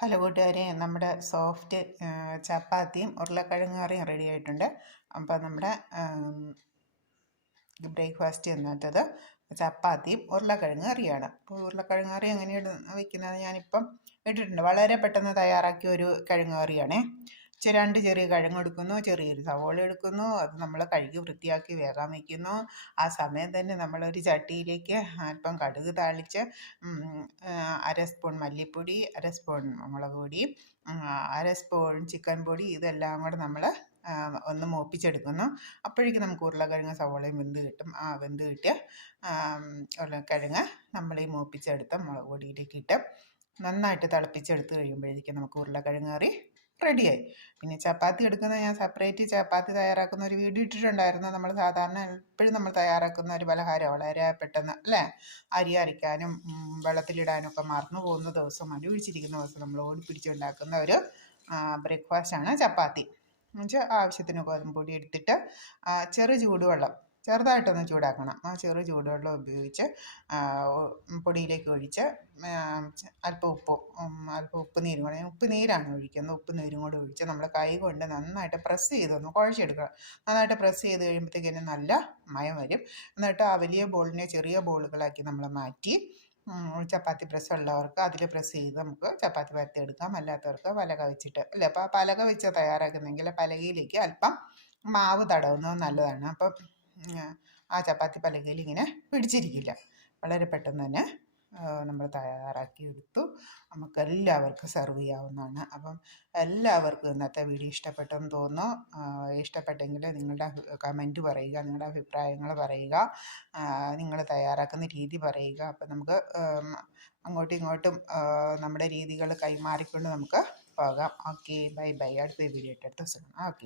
Hello കൂട്ടുകാരെ, നമ്മുടെ soft ചപ്പാത്തിയും ഉരുളക്കിഴങ്ങ് കറിയും റെഡി ആയിട്ടുണ്ട്. അപ്പോൾ നമ്മുടെ ബ്രേക്ക്ഫാസ്റ്റ് എന്നത്തത് ചപ്പാത്തിയും ഉരുളക്കിഴങ്ങ് കറിയാണ്. അപ്പോൾ ഉരുളക്കിഴങ്ങ് കറി എങ്ങനെയാണ് വയ്ക്കുന്നത് ഞാനിപ്പം ഇട്ടിട്ടുണ്ട്. വളരെ പെട്ടെന്ന് തയ്യാറാക്കിയ ഒരു കിഴങ്ങ് കറിയാണേ. രണ്ട് ചെറിയ കിഴങ്ങ് എടുക്കുന്നു, ചെറിയൊരു സവോള എടുക്കുന്നു, അത് നമ്മൾ കഴുകി വൃത്തിയാക്കി വേകാൻ വയ്ക്കുന്നു. ആ സമയം തന്നെ നമ്മളൊരു ചട്ടിയിലേക്ക് അല്പം കടുക് താളിച്ച് അര സ്പൂൺ മല്ലിപ്പൊടി, അര സ്പൂൺ മുളക് പൊടി, അര സ്പൂൺ ചിക്കൻ പൊടി, ഇതെല്ലാം കൂടെ നമ്മൾ ഒന്ന് മൂപ്പിച്ചെടുക്കുന്നു. അപ്പോഴേക്കും നമുക്ക് ഉരുളക്കിഴങ്ങ് സവോളയും വെന്ത് കിട്ടും. ആ വെന്ത് കിട്ടിയ ഉരുളക്കിഴങ്ങ് നമ്മൾ ഈ മൂപ്പിച്ചെടുത്ത മുളക് പൊടിയിലേക്ക് ഇട്ട് നന്നായിട്ട് തിളപ്പിച്ചെടുത്ത് കഴിയുമ്പോഴേക്കും നമുക്ക് ഉരുളക്കിഴങ്ങ് കറി റെഡിയായി. പിന്നെ ചപ്പാത്തി എടുക്കുന്നത് ഞാൻ സെപ്പറേറ്റ് ചപ്പാത്തി തയ്യാറാക്കുന്ന ഒരു വീഡിയോ ഇട്ടിട്ടുണ്ടായിരുന്നു. നമ്മൾ സാധാരണ എപ്പോഴും നമ്മൾ തയ്യാറാക്കുന്ന ഒരു പലഹാരം, വളരെ പെട്ടെന്ന് അല്ലേ, അരി അരയ്ക്കാനും വെള്ളത്തിലിടാനും ഒക്കെ മറന്നു പോകുന്ന ദിവസം, അരി ഒഴിച്ചിരിക്കുന്ന ദിവസം നമ്മൾ ഓടിപ്പിടിച്ചുണ്ടാക്കുന്ന ഒരു ബ്രേക്ക്ഫാസ്റ്റാണ് ചപ്പാത്തി. എന്നുവെച്ചാൽ ആവശ്യത്തിന് ഗോതമ്പൊടി എടുത്തിട്ട് ചൂടുവെള്ളം ചെറുതായിട്ടൊന്ന് ചൂടാക്കണം. ആ ചൂടുവെള്ളം ഉപയോഗിച്ച് പൊടിയിലേക്ക് ഒഴിച്ച് അല്പം ഉപ്പ് നീരും കൂടെ, ഉപ്പ് നീരാണ് ഒഴിക്കുന്നത്. ഉപ്പ് നീരും കൂടെ ഒഴിച്ച് നമ്മൾ കൈ കൊണ്ട് നന്നായിട്ട് പ്രസ് ചെയ്തൊന്ന് കുഴച്ചെടുക്കുക. നന്നായിട്ട് പ്രസ് ചെയ്ത് കഴിയുമ്പോഴത്തേക്കിന് നല്ല മയം വരും. എന്നിട്ട് ആ വലിയ ബോളിനെ ചെറിയ ബോളുകളാക്കി നമ്മൾ മാറ്റി ചപ്പാത്തി പ്രസ് ഉള്ളവർക്ക് അതിൽ പ്രസ് ചെയ്ത് നമുക്ക് ചപ്പാത്തി പരത്തിയെടുക്കാം. അല്ലാത്തവർക്ക് പലക വെച്ചിട്ട് അല്ല, അപ്പോൾ പലക വെച്ച് തയ്യാറാക്കുന്നെങ്കിൽ പലകയിലേക്ക് അല്പം മാവ് തടവുന്നത് നല്ലതാണ്. അപ്പം ആ ചപ്പാത്തി പലകയിൽ ഇങ്ങനെ പിടിച്ചിരിക്കില്ല. വളരെ പെട്ടെന്ന് തന്നെ നമ്മൾ തയ്യാറാക്കി എടുത്തു നമുക്കെല്ലാവർക്കും സെർവ് ചെയ്യാവുന്നതാണ്. അപ്പം എല്ലാവർക്കും ഇന്നത്തെ വീഡിയോ ഇഷ്ടപ്പെട്ടെന്ന് തോന്നുന്നു. ഇഷ്ടപ്പെട്ടെങ്കിൽ നിങ്ങളുടെ കമൻറ്റ് പറയുക, നിങ്ങളുടെ അഭിപ്രായങ്ങൾ പറയുക, നിങ്ങൾ തയ്യാറാക്കുന്ന രീതി പറയുക. അപ്പം നമുക്ക് അങ്ങോട്ടും ഇങ്ങോട്ടും നമ്മുടെ രീതികൾ കൈമാറിക്കൊണ്ട് നമുക്ക് പോകാം. Okay, bye bye. അടുത്ത വീഡിയോ ഇട്ട് അടുത്ത ദിവസം. ഓക്കെ.